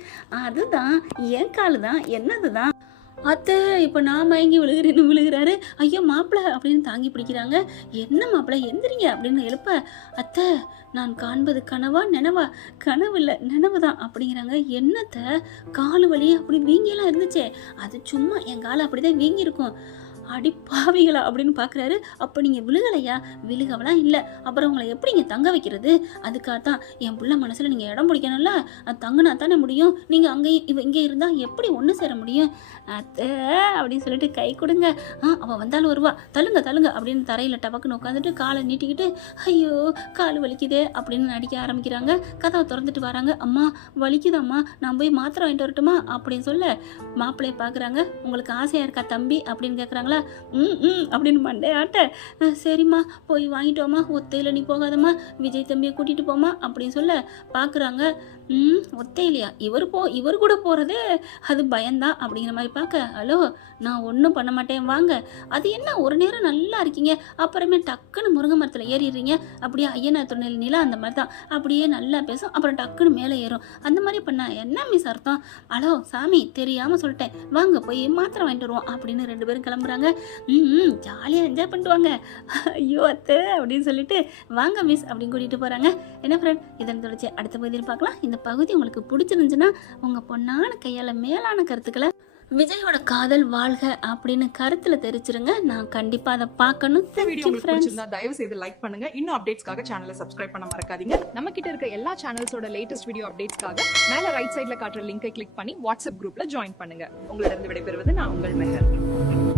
அதுதான் என் காலு தான், என்னது தான் அத்தை இப்போ நான் மயங்கி விழுகிறாரு. ஐயோ மாப்பிள்ளை அப்படின்னு தாங்கி பிடிக்கிறாங்க. என்ன மாப்பிள்ளை எந்திரிங்க அப்படின்னு எழுப்ப, அத்தை நான் காண்பது கனவா நினவா, கனவு இல்லை நினவு தான் அப்படிங்கிறாங்க. என்னத்தை காலு வலி அப்படி வீங்கியெல்லாம் இருந்துச்சே, அது சும்மா என் காலை அப்படிதான் வீங்கி இருக்கும். அடிப்பாவிகளா அப்படின்னு பார்க்குறாரு. அப்போ நீங்கள் விழுகலையா, விழுகவெல்லாம் இல்லை, அப்புறம் உங்களை எப்படிங்க தங்க வைக்கிறது, அதுக்காகத்தான் என் பிள்ளை மனசில் நீங்கள் இடம் பிடிக்கணும்ல, அது தங்கினா தானே முடியும், நீங்கள் அங்கேயும் இங்கே இருந்தால் எப்படி ஒன்று சேர முடியும் அத்தை அப்படின்னு சொல்லிட்டு கை கொடுங்க. அவள் வந்தாலும் வருவா, தள்ளுங்க அப்படின்னு தரையில் டபக்குன்னு உட்காந்துட்டு காலை நீட்டிக்கிட்டு ஐயோ கால் வலிக்குதே அப்படின்னு நடிக்க ஆரம்பிக்கிறாங்க. கதவை திறந்துட்டு வராங்க. அம்மா வலிக்குதாம்மா, நான் போய் மாத்திரை வாங்கிட்டு வரட்டுமா அப்படின்னு சொல்ல, மாப்பிள்ளையை பார்க்குறாங்க. உங்களுக்கு ஆசையாக இருக்கா தம்பி அப்படின்னு கேட்குறாங்களா. அப்படின்னு மண்டையாட்ட, சரிம்மா போய் வாங்கிட்டோமா, ஒத்தையில் நீ போகாதம்மா, விஜய் தம்பியை கூட்டிகிட்டு போமா அப்படின்னு சொல்ல பார்க்குறாங்க. ஒத்தையிலையா, இவர் கூட போகிறதே அது பயந்தான் அப்படிங்கிற மாதிரி பார்க்க, ஹலோ நான் ஒன்றும் பண்ண மாட்டேன் வாங்க. அது என்ன ஒரு நேரம் நல்லா இருக்கீங்க, அப்புறமே டக்குன்னு முருங்கை மரத்தில் ஏறிடுறீங்க, அப்படியே ஐயனார் துணையில் நிலா அந்த மாதிரி தான், அப்படியே நல்லா பேசும், அப்புறம் டக்குன்னு மேலே ஏறும், அந்த மாதிரி பண்ண என்ன மிஸ் அர்த்தம், ஹலோ சாமி தெரியாமல் சொல்லிட்டேன் வாங்க போய் மாத்திரை வாங்கிட்டு வருவோம் அப்படின்னு 2 பேரும் கிளம்புறாங்க. ஜாலியாக என்ஜாய் பண்ணிட்டு வாங்க, ஐயோ அத்தை அப்படின்னு சொல்லிட்டு வாங்க மிஸ் அப்படின்னு கூட்டிகிட்டு போகிறாங்க. என்ன ஃப்ரெண்ட், இதன் தொடர்ச்சி அடுத்த பகுதியில் பார்க்கலாம். இந்த பகுதி உங்களுக்கு பிடிச்சிருந்துச்சுன்னா உங்கள் பொண்ணான கையால் மேலான கருத்துக்களை விஜயோட காதல் வாழ்க அப்படின்னு கருத்துல தெரிச்சிருங்க. நான் கண்டிப்பா அதை பார்க்கணும். வீடியோ உங்களுக்கு பிடிச்சிருந்தா தயவு செய்து லைக் பண்ணுங்க. இன்னும் அப்டேட்ஸ்க்காக சேனலை சப்ஸ்கிரைப் பண்ண மறக்காதீங்க. நம்ம கிட்ட இருக்க எல்லா சேனல்ஸோட லேட்டஸ்ட் வீடியோ அப்டேட்ஸ்க்காக மேல ரைட் சைடுல காட்டுற லிங்கை கிளிக் பண்ணி வாட்ஸ்அப் குரூப்ல ஜாயின் பண்ணுங்க. உங்களிடம் விடைபெறுவது நான் உங்கள் மெஹர்.